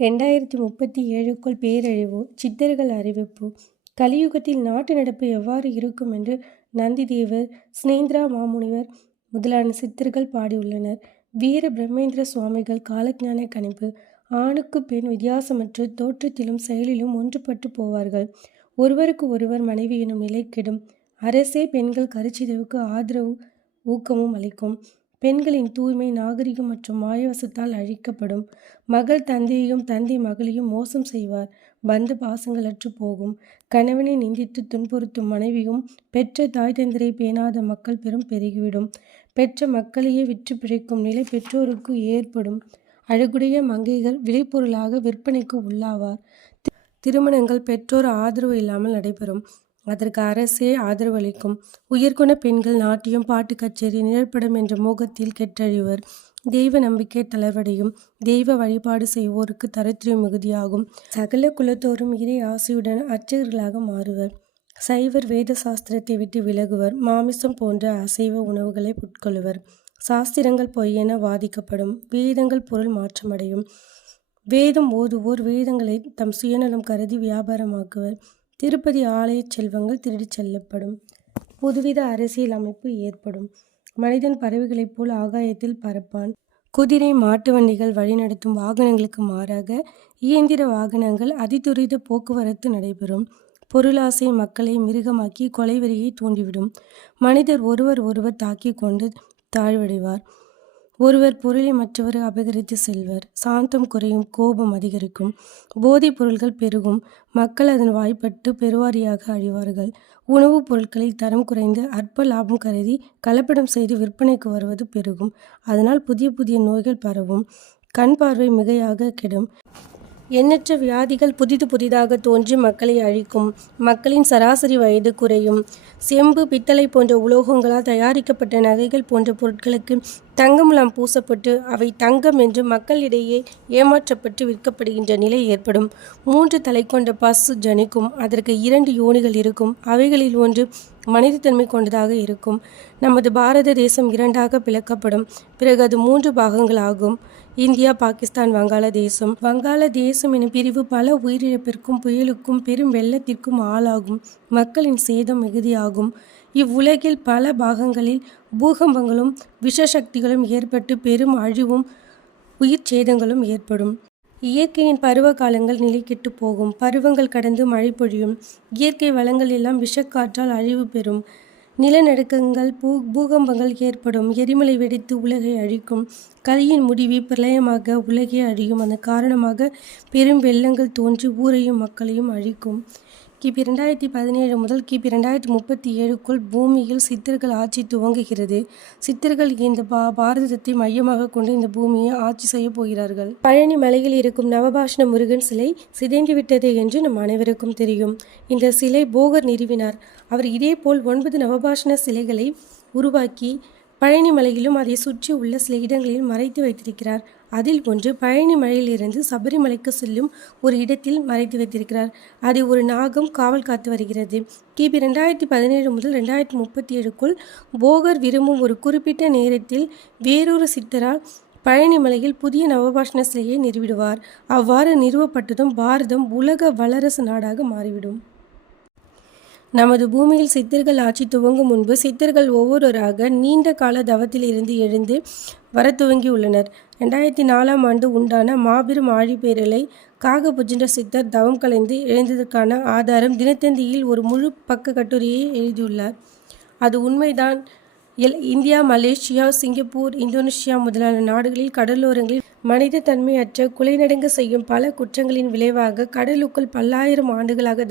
2037க்குள் பேரழிவு சித்தர்கள் அறிவிப்பு. கலியுகத்தில் நாட்டு நடப்பு எவ்வாறு இருக்கும் என்று நந்திதேவர், ஸ்னேந்திரா மாமுனிவர் முதலான சித்தர்கள் பாடியுள்ளனர். வீர பிரம்மேந்திர சுவாமிகள் காலஞான கணிப்பு. ஆணுக்கு பெண் வித்தியாசமற்று தோற்றத்திலும் செயலிலும் ஒன்றுபட்டு போவார்கள். ஒருவருக்கு ஒருவர் மனைவி எனும் நிலை கெடும். அரசே பெண்கள் கருச்சிதைவுக்கு ஆதரவு ஊக்கமும் அளிக்கும். பெண்களின் தூய்மை, நாகரிகம் மற்றும் மாயவசத்தால் அழிக்கப்படும். மகள் தந்தையையும் தந்தை மகளையும் மோசம் செய்வார். பந்த பாசங்களற்று போகும். கணவனை நிந்தித்து துன்புறுத்தும் மனைவியும் பெற்ற தாய் தந்தரை பேணாத மக்கள் பெரும் பெருகிவிடும். பெற்ற மக்களையே விற்று பிழைக்கும் நிலை பெற்றோருக்கு ஏற்படும். அழகுடைய மங்கைகள் விளைபொருளாக விற்பனைக்கு உள்ளாவார். திருமணங்கள் பெற்றோர் ஆதரவு இல்லாமல் நடைபெறும். அதற்கு அரசே ஆதரவளிக்கும். உயர்குண பெண்கள் நாட்டியம், பாட்டு கச்சேரி, நிழற்படம் என்ற மோகத்தில் கெட்டழிவர். தெய்வ நம்பிக்கை தளர்வடையும். தெய்வ வழிபாடு செய்வோருக்கு தரித்திரம் மிகுதியாகும். சகல குலத்தோறும் இறை ஆசையுடன் அர்ச்சகர்களாக மாறுவர். சைவர் வேத சாஸ்திரத்தை விட்டு விலகுவர். மாமிசம் போன்ற அசைவ உணவுகளை உட்கொள்வர். சாஸ்திரங்கள் பொய்யென வாதிக்கப்படும். வேதங்கள் பொருள் மாற்றமடையும். வேதம் ஓதுவோர் வேதங்களை தம் சுயநலம் கருதி வியாபாரமாக்குவர். திருப்பதி ஆலய செல்வங்கள் திருடிச் செல்லப்படும். புதுவித அரசியல் அமைப்பு ஏற்படும். மனிதன் பறவைகளைப் போல் ஆகாயத்தில் பறப்பான். குதிரை, மாட்டு வண்டிகள் வழிநடத்தும் வாகனங்களுக்கு மாறாக இயந்திர வாகனங்கள் அதிதுரித போக்குவரத்து நடைபெறும். பொருளாசை மக்களை மிருகமாக்கி கொலைவெறியை தூண்டிவிடும். மனிதர் ஒருவர் ஒருவர் தாக்கிக் கொண்டு தாழ்வடைவார். ஒருவர் பொருளை மற்றவர் அபகரித்து செல்வர். சாந்தம் குறையும். கோபம் அதிகரிக்கும். போதைப் பொருள்கள் பெருகும். மக்கள் அதன் வாய்ப்பட்டு பெருவாரியாக அழிவார்கள். உணவுப் பொருட்களில் தரம் குறைந்து அற்ப லாபம் கருதி கலப்படம் செய்து விற்பனைக்கு வருவது பெருகும். அதனால் புதிய புதிய நோய்கள் பரவும். கண் பார்வை மிகையாக கெடும். எண்ணற்ற வியாதிகள் புதிதாக தோன்றி மக்களை அழிக்கும். மக்களின் சராசரி வயது குறையும். செம்பு, பித்தளை போன்ற உலோகங்களால் தயாரிக்கப்பட்ட நகைகள் போன்ற பொருட்களுக்கு தங்கமுலாம் பூசப்பட்டு அவை தங்கம் என்று மக்களிடையே ஏமாற்றப்பட்டு விற்கப்படுகின்ற நிலை ஏற்படும். 3 தலை கொண்ட பசு ஜனிக்கும். அதற்கு 2 யோனிகள் இருக்கும். அவைகளில் ஒன்று மனிதத்தன்மை கொண்டதாக இருக்கும். நமது பாரத தேசம் 2ஆக பிளக்கப்படும். பிறகு அது 3 பாகங்களாகும். இந்தியா, பாகிஸ்தான், வங்காளதேசம். வங்காளதேசம் எனும் பிரிவு பல உயிரிழப்பிற்கும் புயலுக்கும் பெரும் வெள்ளத்திற்கும் ஆளாகும். மக்களின் சேதம் மிகுதியாகும். இவ்வுலகில் பல பாகங்களில் பூகம்பங்களும் விஷசக்திகளும் ஏற்பட்டு பெரும் அழிவும் உயிர் சேதங்களும் ஏற்படும். இயற்கையின் பருவ காலங்கள் நிலை கெட்டு போகும். பருவங்கள் கடந்து மழை பொழியும். இயற்கை வளங்கள் எல்லாம் விஷக்காற்றால் அழிவு பெறும். நிலநடுக்கங்கள், பூகம்பங்கள் ஏற்படும். எரிமலை வெடித்து உலகை அழிக்கும். கலியின் முடிவு பிரளயமாக உலகே அழியும். அதன் காரணமாக பெரும் வெள்ளங்கள் தோன்றி ஊரையும் மக்களையும் அழிக்கும். கிபி 2017 முதல் கிபி 2037க்குள் பூமியில் சித்தர்கள் ஆட்சி துவங்குகிறது. சித்தர்கள் இந்த பாரதத்தை மையமாக கொண்டு இந்த பூமியை ஆட்சி செய்ய போகிறார்கள். பழனி மலையில் இருக்கும் நவபாஷண முருகன் சிலை சிதைந்துவிட்டது என்று நம் அனைவருக்கும் தெரியும். இந்த சிலை போகர் நிறுவினார். அவர் இதேபோல் 9 நவபாஷண சிலைகளை உருவாக்கி பழனி மலையிலும் அதை சுற்றி உள்ள சில இடங்களில் மறைத்து வைத்திருக்கிறார். அதில் ஒன்று பழனி மலையிலிருந்து சபரிமலைக்கு செல்லும் ஒரு இடத்தில் மறைத்து வைத்திருக்கிறார். அதை ஒரு நாகம் காவல் காத்து வருகிறது. கிபி 2017 முதல் 2037க்குள் போகர் விரும்பும் ஒரு குறிப்பிட்ட நேரத்தில் வேறொரு சித்தரால் பழனி மலையில் புதிய நவபாஷண சிலையை நிறுவிடுவார். அவ்வாறு நிறுவப்பட்டதும் பாரதம் உலக வல்லரசு நாடாக மாறிவிடும். நமது பூமியில் சித்தர்கள் ஆட்சி துவங்கும் முன்பு சித்தர்கள் ஒவ்வொருவராக நீண்ட கால தவத்தில் இருந்து எழுந்து வர துவங்கியுள்ளனர். 2004ஆம் ஆண்டு உண்டான மாபெரும் ஆழிப்பேரலை காகபுஜண்ட சித்தர் தவம் கலைந்து எழுந்ததற்கான ஆதாரம் தினத்தந்தியில் ஒரு முழு பக்க கட்டுரையை எழுதியுள்ளார். அது உண்மைதான். இந்தியா, மலேசியா, சிங்கப்பூர், இந்தோனேஷியா முதலான நாடுகளில் கடலோரங்களில் மனித தன்மையற்ற குலைநடுங்க செய்யும் பல குற்றங்களின் விளைவாக கடலுக்குள் பல்லாயிரம் ஆண்டுகளாக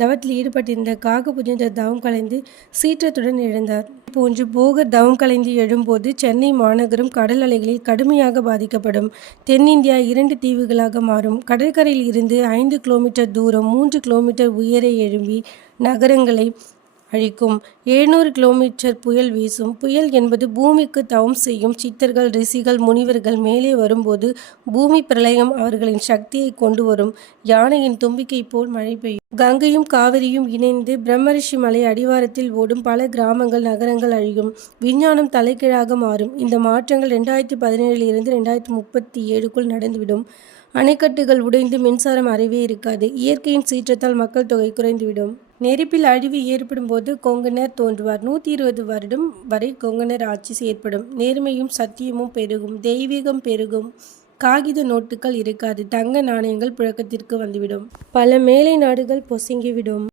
தவத்தில் ஈடுபட்டிருந்த காகபுஜண்டர் தவம் கலைந்து சீற்றத்துடன் எழுந்தார். போன்று போகர் தவம் கலைந்து எழும்போது சென்னை மாநகரம் கடல் அலைகளில் கடுமையாக பாதிக்கப்படும். தென்னிந்தியா 2 தீவுகளாக மாறும். கடற்கரையில் இருந்து 5 கிலோமீட்டர் தூரம் 3 கிலோமீட்டர் உயர எழும்பி நகரங்களை அழிக்கும். 700 கிலோமீட்டர் புயல் வீசும். புயல் என்பது பூமிக்கு தவம் செய்யும் சித்தர்கள், ரிஷிகள், முனிவர்கள் மேலே வரும்போது பூமி பிரளயம் அவர்களின் சக்தியை கொண்டு வரும். யானையின் தும்பிக்கை போல் மழை பெய்யும். கங்கையும் காவிரியும் இணைந்து பிரம்மரிஷி மலை அடிவாரத்தில் ஓடும் பல கிராமங்கள், நகரங்கள் அழியும். விஞ்ஞானம் தலைகீழாக மாறும். இந்த மாற்றங்கள் 2017 இருந்து 2037க்குள் நடந்துவிடும். அணைக்கட்டுகள் உடைந்து மின்சாரம் அறவே இருக்காது. இயற்கையின் சீற்றத்தால் மக்கள் தொகை குறைந்துவிடும். நெருப்பில் அழிவு ஏற்படும் போது கொங்கணர் தோன்றுவார். 120 வருடம் வரை கொங்கணர் ஆட்சி ஏற்படும். நேர்மையும் சத்தியமும் பெருகும். தெய்வீகம் பெருகும். காகித நோட்டுகள் இருக்காது. தங்க நாணயங்கள் புழக்கத்திற்கு வந்துவிடும். பல மேலை நாடுகள் பொசுங்கிவிடும்.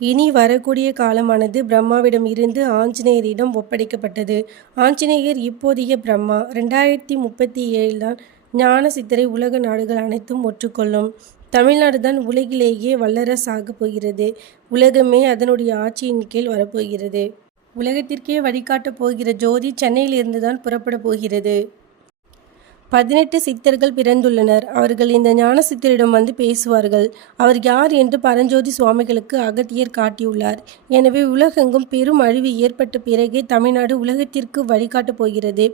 இனி வரக்கூடிய காலமானது பிரம்மாவிடம் இருந்து ஆஞ்சநேயரிடம் ஒப்படைக்கப்பட்டது. ஆஞ்சநேயர் இப்போதைய பிரம்மா. 2037 தான் ஞான சித்தரை உலக நாடுகள் அனைத்தும் ஒற்றுக்கொள்ளும். தமிழ்நாடு தான் உலகிலேயே வல்லரசாக போகிறது. உலகமே அதனுடைய ஆட்சியின் கீழ் வரப்போகிறது. உலகத்திற்கே வழிகாட்டப் போகிற ஜோதி சென்னையிலிருந்து தான் புறப்பட போகிறது. 18 சித்தர்கள் பிறந்துள்ளனர். அவர்கள் இந்த ஞான சித்தரிடம் வந்து பேசுவார்கள். அவர் யார் என்று பரஞ்சோதி சுவாமிகளுக்கு அகத்தியர் காட்டியுள்ளார். எனவே உலகெங்கும் பெரும் அழிவு ஏற்பட்ட பிறகே தமிழ்நாடு உலகத்திற்கு வழிகாட்டப் போகிறது.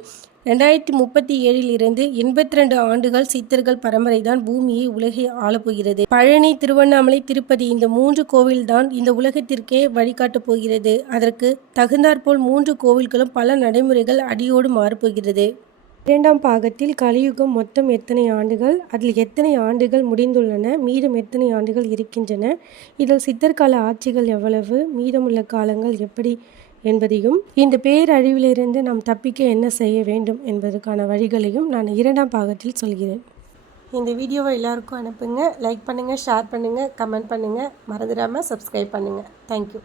2037 இருந்து 82 ஆண்டுகள் சித்தர்கள் பரம்பரைதான் பூமியை உலகை ஆளப்போகிறது. பழனி, திருவண்ணாமலை, திருப்பதி இந்த 3 கோவில்தான் இந்த உலகத்திற்கே வழிகாட்டப் போகிறது. அதற்கு தகுந்தாற்போல் 3 கோவில்களும் பல நடைமுறைகள் அடியோடு மாறப்போகிறது. 2ஆம் பாகத்தில் கலியுகம் மொத்தம் எத்தனை ஆண்டுகள், அதில் எத்தனை ஆண்டுகள் முடிந்துள்ளன, மீதம் எத்தனை ஆண்டுகள் இருக்கின்றன, இதில் சித்தர்கால ஆட்சிகள் எவ்வளவு, மீதமுள்ள காலங்கள் எப்படி என்பதையும், இந்த பேரழிவிலிருந்து நாம் தப்பிக்க என்ன செய்ய வேண்டும் என்பதற்கான வழிகளையும் நான் 2ஆம் பாகத்தில் சொல்கிறேன். இந்த வீடியோவை எல்லாருக்கும் அனுப்புங்க. லைக் பண்ணுங்கள், ஷேர் பண்ணுங்கள், கமெண்ட் பண்ணுங்கள். மறந்துடாமல் சப்ஸ்கிரைப் பண்ணுங்கள். தேங்க்யூ.